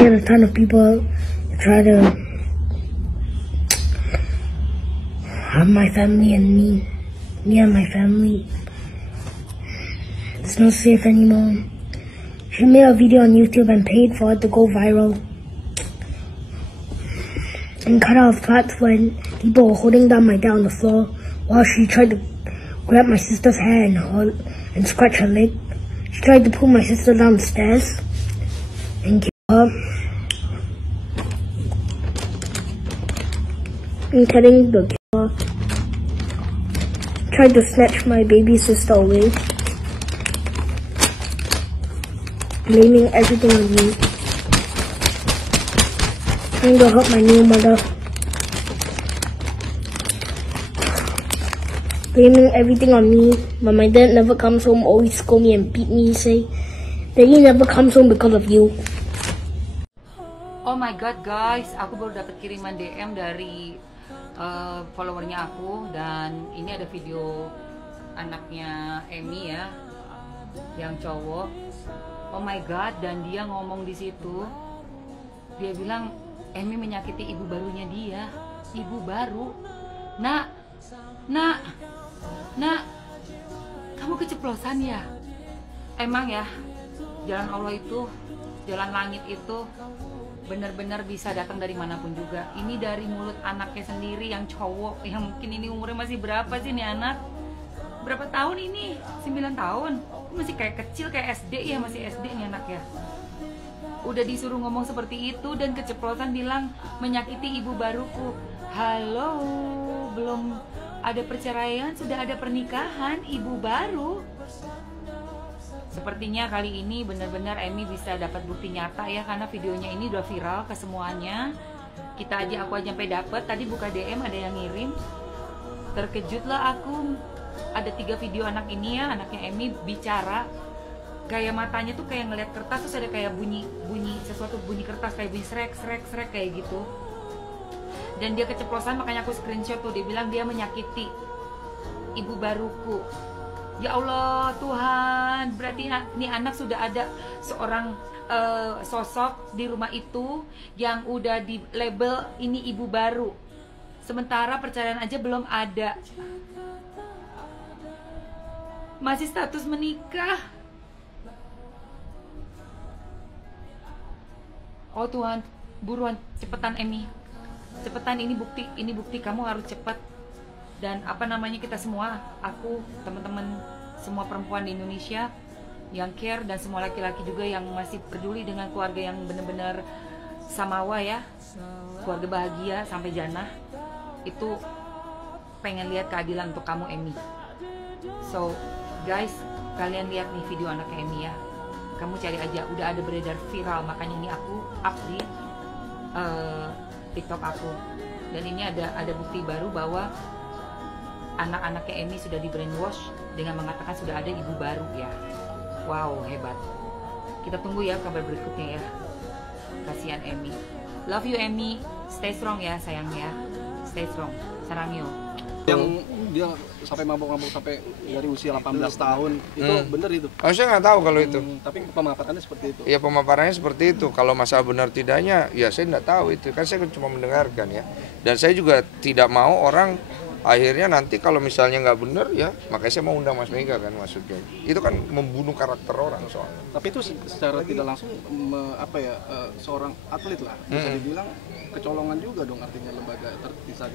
get a ton of people to try to have my family and me and my family. It's not safe anymore. She made a video on YouTube and paid for it to go viral. And cut off parts when people were holding down my dad on the floor while she tried to grab my sister's hair and scratch her leg. She tried to pull my sister downstairs and kill her. And cutting the killer. Tried to snatch my baby sister away. Blaming everything on me. Trying to help my new mother. Blaming everything on me, but my dad never comes home, always scold me and beat me, say that he never comes home because of you. Oh my god guys, aku baru dapat kiriman DM dari followernya aku, dan ini ada video anaknya Emmy ya, yang cowok. Oh my god, dan dia ngomong di situ, dia bilang Emmy menyakiti ibu barunya dia, ibu baru. Nak, kamu keceplosan ya? Emang ya, jalan Allah itu, jalan langit itu benar-benar bisa datang dari manapun juga. Ini dari mulut anaknya sendiri yang cowok, yang mungkin ini umurnya masih berapa sih nih anak? Berapa tahun ini? 9 tahun? Masih kayak kecil, kayak SD ya, masih SD nih anak ya. Udah disuruh ngomong seperti itu dan keceplosan bilang menyakiti ibu baruku. Halo, belum ada perceraian, sudah ada pernikahan, ibu baru. Sepertinya kali ini benar-benar Emmy bisa dapat bukti nyata ya, karena videonya ini udah viral ke semuanya. Aku aja sampai dapet, tadi buka DM ada yang ngirim. Terkejutlah aku, ada 3 video anak ini ya, anaknya Emmy bicara. Kayak matanya tuh kayak ngeliat kertas, terus ada kayak bunyi sesuatu, bunyi kertas, kayak bunyi srek kayak gitu. Dan dia keceplosan, makanya aku screenshot tuh, dia bilang dia menyakiti ibu baruku. Ya Allah Tuhan, berarti nih anak sudah ada seorang sosok di rumah itu yang udah di label ini ibu baru, sementara perceraian aja belum ada, masih status menikah. Oh Tuhan, buruan, cepetan Emmy, cepetan, ini bukti kamu harus cepat. Dan apa namanya, kita semua, aku, teman-teman, semua perempuan di Indonesia yang care, dan semua laki-laki juga yang masih peduli dengan keluarga yang benar-benar samawa ya, keluarga bahagia sampai jannah, itu pengen lihat keadilan untuk kamu Emmy. So guys, kalian lihat nih video anaknya Emmy ya, kamu cari aja, udah ada beredar viral, makanya ini aku up di TikTok aku. Dan ini ada bukti baru bahwa anak-anaknya Emmy sudah di brainwash dengan mengatakan sudah ada ibu baru ya. Wow, hebat. Kita tunggu ya kabar berikutnya ya. Kasihan Emmy. Love you Emmy, stay strong ya sayangnya. Stay strong. Sarangyo. Yang dia sampai mabuk-mabuk sampai dari usia 18 tahun, itu bener itu? Oh, saya nggak tahu kalau itu. Tapi pemaparannya seperti itu? Ya, pemaparannya seperti itu. Kalau masalah benar tidaknya, ya saya nggak tahu itu. Kan saya cuma mendengarkan ya. Dan saya juga tidak mau orang akhirnya nanti kalau misalnya nggak benar ya, makanya saya mau undang Mas Mega kan, maksudnya. Itu kan membunuh karakter orang soalnya. Tapi itu secara tidak langsung seorang atlet lah, bisa dibilang kecolongan juga dong, artinya lembaga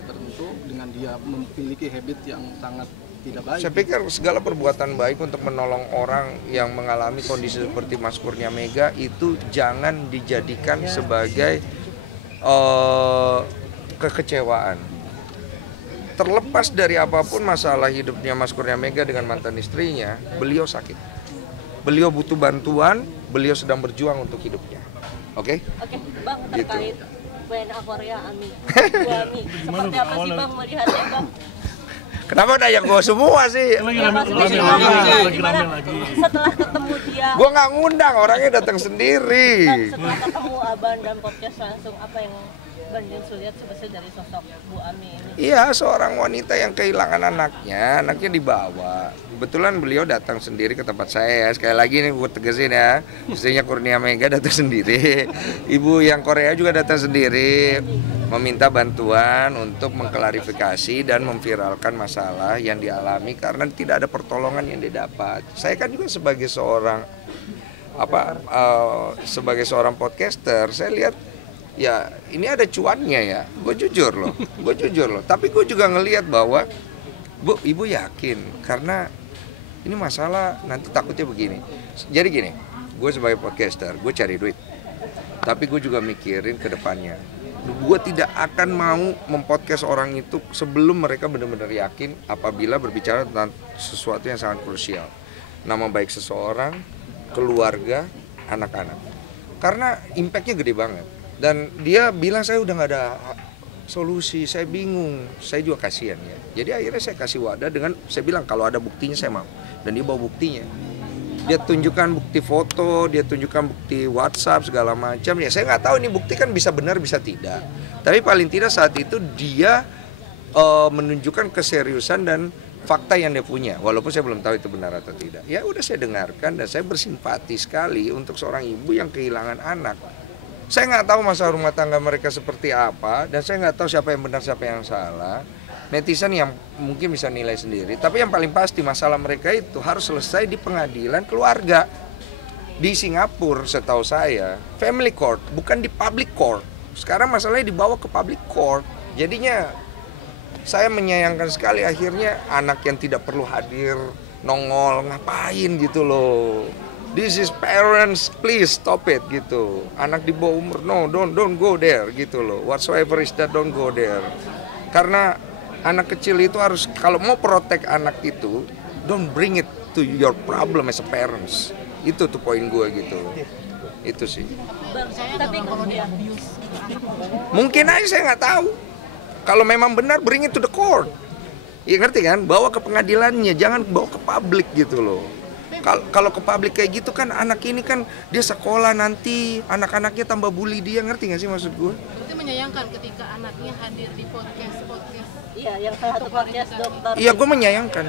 tertentu dengan dia memiliki habit yang sangat tidak baik. Saya pikir segala perbuatan baik untuk menolong orang yang mengalami kondisi seperti Mas Kurnia Mega itu jangan dijadikan sebagai kekecewaan. Terlepas dari apapun masalah hidupnya Mas Kurnia Mega dengan mantan istrinya, beliau sakit. Beliau butuh bantuan, beliau sedang berjuang untuk hidupnya. Oke? Oke, Bang, terkait gitu. WNA Korea Ami. Seperti apa sih Bang melihatnya Bang? Kenapa nanya gue semua sih? Setelah ketemu dia, Gue nggak ngundang, orangnya datang sendiri. setelah ketemu Abang dan podcast langsung, apa yang Bang Junsu lihat sebesar dari sosok Bu Ami ini? Iya, seorang wanita yang kehilangan anaknya dibawa. Kebetulan beliau datang sendiri ke tempat saya. Sekali lagi nih gue tegesin ya, istrinya Kurnia Mega datang sendiri. Ibu yang Korea juga datang sendiri, meminta bantuan untuk mengklarifikasi dan memviralkan masalah yang dialami karena tidak ada pertolongan yang didapat. Saya kan juga sebagai seorang sebagai seorang podcaster, saya lihat ya ini ada cuannya ya, gue jujur loh, tapi gue juga ngelihat bahwa Bu, ibu yakin karena ini masalah nanti takutnya begini. Jadi gini, gue sebagai podcaster, gue cari duit, tapi gue juga mikirin ke depannya. Gue tidak akan mau mempodcast orang itu sebelum mereka benar-benar yakin apabila berbicara tentang sesuatu yang sangat krusial, nama baik seseorang, keluarga, anak-anak. Karena impactnya gede banget. Dan dia bilang saya udah nggak ada solusi, saya bingung, saya juga kasihan ya. Jadi akhirnya saya kasih wadah dengan saya bilang kalau ada buktinya saya mau. Dan dia bawa buktinya. Dia tunjukkan bukti foto, dia tunjukkan bukti WhatsApp segala macam. Ya saya nggak tahu ini bukti kan bisa benar bisa tidak. Tapi paling tidak saat itu dia menunjukkan keseriusan dan fakta yang dia punya, walaupun saya belum tahu itu benar atau tidak. Ya udah saya dengarkan dan saya bersimpati sekali untuk seorang ibu yang kehilangan anak. Saya nggak tahu masalah rumah tangga mereka seperti apa dan saya nggak tahu siapa yang benar siapa yang salah. Netizen yang mungkin bisa nilai sendiri. Tapi yang paling pasti masalah mereka itu harus selesai di pengadilan keluarga di Singapura. Setahu saya family court, bukan di public court. Sekarang masalahnya dibawa ke public court. Jadinya saya menyayangkan sekali akhirnya anak yang tidak perlu hadir, nongol, ngapain gitu loh. This is parents, please stop it gitu. Anak di bawah umur, no, don't go there gitu loh. Whatsoever is that, don't go there. Karena anak kecil itu harus, kalau mau protect anak itu, don't bring it to your problem as a parents. Itu tuh poin gue gitu. Itu sih. Tapi kalau dia mungkin aja saya nggak tahu. Kalau memang benar, bring it to the court. Ya ngerti kan? Bawa ke pengadilannya, jangan bawa ke publik gitu loh. Kalau ke publik kayak gitu kan anak ini kan dia sekolah nanti, anak-anaknya tambah bully dia, ngerti nggak sih maksud gue? Berarti menyayangkan ketika anaknya hadir di podcast. iya yang salah satu podcast dokter. Iya, gue menyayangkan.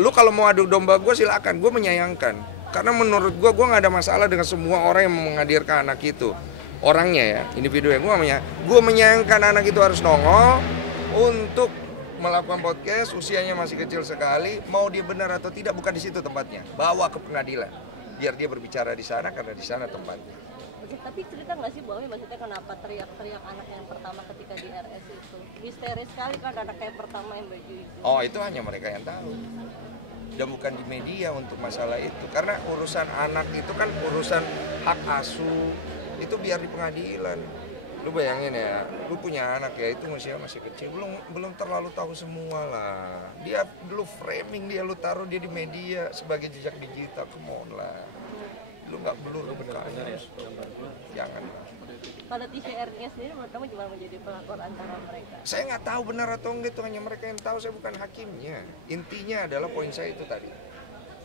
Lu kalau mau adu domba gue silakan, gue menyayangkan. Karena menurut gue nggak ada masalah dengan semua orang yang menghadirkan anak itu. Orangnya ya, individu yang gue menyayangkan anak itu harus nongol untuk melakukan podcast, usianya masih kecil sekali, mau dia benar atau tidak bukan di situ tempatnya, bawa ke pengadilan, biar dia berbicara di sana karena di sana tempatnya. Oke, tapi cerita nggak sih bahwa maksudnya kenapa teriak-teriak anak yang pertama ketika di RS itu histeris sekali kan anak yang pertama yang baju itu. Oh itu hanya mereka yang tahu. Dan bukan di media untuk masalah itu, karena urusan anak itu kan urusan hak asuh. Itu biar di pengadilan. Lu bayangin ya, lu punya anak ya, itu usia masih kecil, belum terlalu tahu semua lah. Dia lu framing dia, lu taruh dia di media sebagai jejak digital, come on lah. Lu nggak perlu lu bertanya, jangan lah. Kalau TVR-nya sendiri menurut kamu gimana menjadi pelakor antara mereka? Saya nggak tahu benar atau enggak, itu hanya mereka yang tahu, saya bukan hakimnya. Intinya adalah poin saya itu tadi.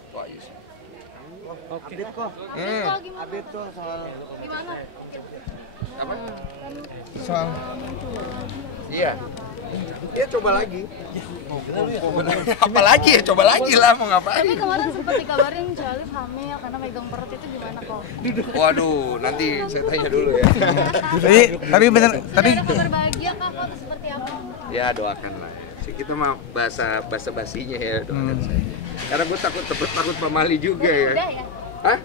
Itu aja sih. Oke. Update kok. Update tuh soal Gimana? Apa? Soal. Iya. Ya coba lagi. Apa lagi ya, coba lagi lah, mau ngapain? Tapi kemarin sempat dikabarin Jalif hamil karena megang perut itu gimana kok? Waduh, nanti saya tanya dulu ya. Tapi bener, tapi Ada kabar bahagia kah kok atau seperti apa? Ya doakan lah. Kita mah bahasa basinya ya, doakan saya. Karena gue takut pamali juga ya. Udah ya? Hah?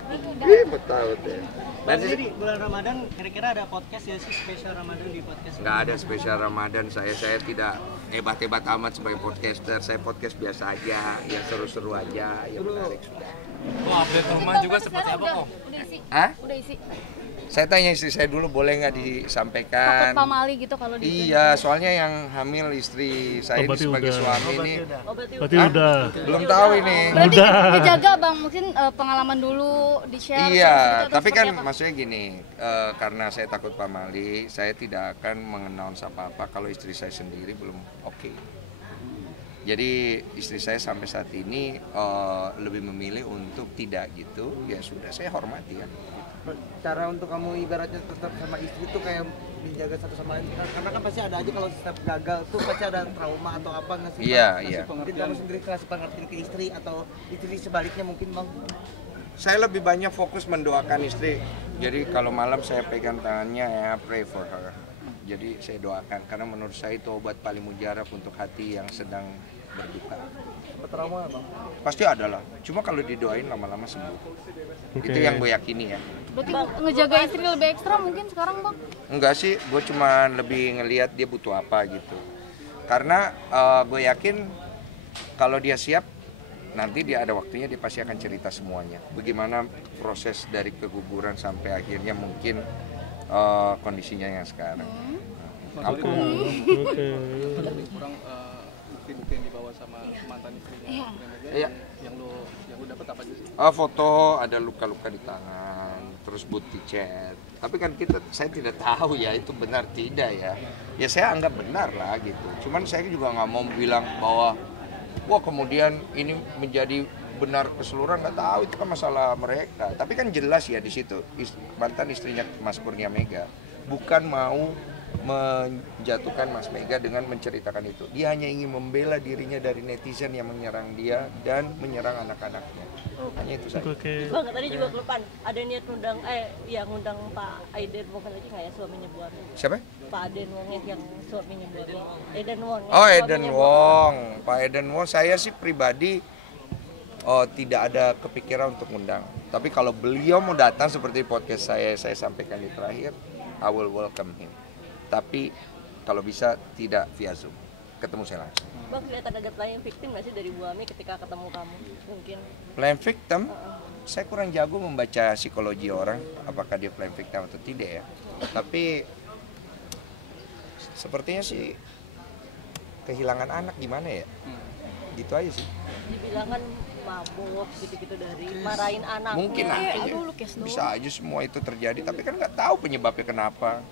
Iya, betul ya. Jadi di bulan Ramadan kira-kira ada podcast ya sih spesial Ramadan di podcast? Nggak ada spesial Ramadan, saya tidak hebat-hebat amat sebagai podcaster. Saya podcast biasa aja, yang seru-seru aja, yang menarik sudah. Update rumah juga seperti apa kok? Udah isi. Hah? Udah isi. Saya tanya istri saya dulu, boleh nggak disampaikan? Takut pamali gitu kalau di Iya, soalnya yang hamil istri saya ini sebagai suami ini Berarti udah. belum tahu ini. Berarti dijaga Bang, mungkin pengalaman dulu di-share. Iya, tapi kan maksudnya gini, karena saya takut pamali, saya tidak akan mengannounce apa-apa kalau istri saya sendiri belum oke. Jadi istri saya sampai saat ini lebih memilih untuk tidak gitu. Ya sudah, saya hormati ya. Cara untuk kamu ibaratnya tetap sama istri itu kayak menjaga satu sama lain, karena kan pasti ada aja kalau setiap gagal tuh pasti ada trauma atau apa nggak sih? Iya. Mungkin kamu sendiri kasih pengertian ke istri atau istri sebaliknya mungkin bang? Saya lebih banyak fokus mendoakan istri. Jadi kalau malam saya pegang tangannya ya, pray for her. Jadi saya doakan karena menurut saya itu obat paling mujarab untuk hati yang sedang berduka. Trauma bang? Pasti ada lah. Cuma kalau didoain lama-lama sembuh. Itu yang gue yakini ya. Berarti ngejaga istri lebih ekstra mungkin sekarang bang? Enggak sih, gue cuma lebih ngelihat dia butuh apa gitu. Karena gue yakin kalau dia siap, nanti dia ada waktunya dia pasti akan cerita semuanya. Bagaimana proses dari keguguran sampai akhirnya mungkin kondisinya yang sekarang. Kurang bukti-bukti yang dibawa sama mantan istrinya. Iya. Yang lo dapat apa aja sih? Foto ada luka-luka di tangan, terus bukti chat. Tapi kan saya tidak tahu ya itu benar tidak ya. Ya saya anggap benar lah gitu. Cuman saya juga nggak mau bilang bahwa wah kemudian ini menjadi benar keseluruhan, nggak tahu, itu kan masalah mereka. Tapi kan jelas ya di situ mantan istrinya Mas Kurnia Mega bukan mau menjatuhkan Mas Mega dengan menceritakan itu. Dia hanya ingin membela dirinya dari netizen yang menyerang dia dan menyerang anak-anaknya. Hanya itu saja. Bang, tadi juga kelupaan, ada niat ngundang Pak Aiden Wong lagi nggak ya, suaminya Bu Ami? Siapa? Pak Aiden Wong yang suaminya Bu Ami. Aiden Wong. Oh, Aiden Wong. Pak Aiden Wong, saya sih pribadi tidak ada kepikiran untuk undang. Tapi kalau beliau mau datang seperti podcast saya sampaikan di terakhir, I will welcome him. Tapi kalau bisa tidak via Zoom, ketemu saya langsung. Bang, kelihatan ada playing victim nggak sih dari Bu Ami ketika ketemu kamu? Mungkin. Playing victim? Saya kurang jago membaca psikologi orang, apakah dia playing victim atau tidak ya. Tapi sepertinya sih kehilangan anak gimana ya? Gitu aja sih. Dibilang kan mabuk gitu-gitu dari marahin anak. Mungkin aja, bisa aja semua itu terjadi, tapi kan nggak tahu penyebabnya kenapa.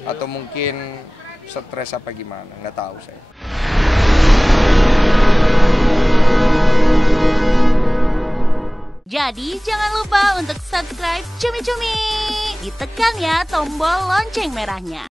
Atau mungkin stres apa gimana, nggak tahu saya. Jadi jangan lupa untuk subscribe Cumi Cumi. Ditekan ya tombol lonceng merahnya.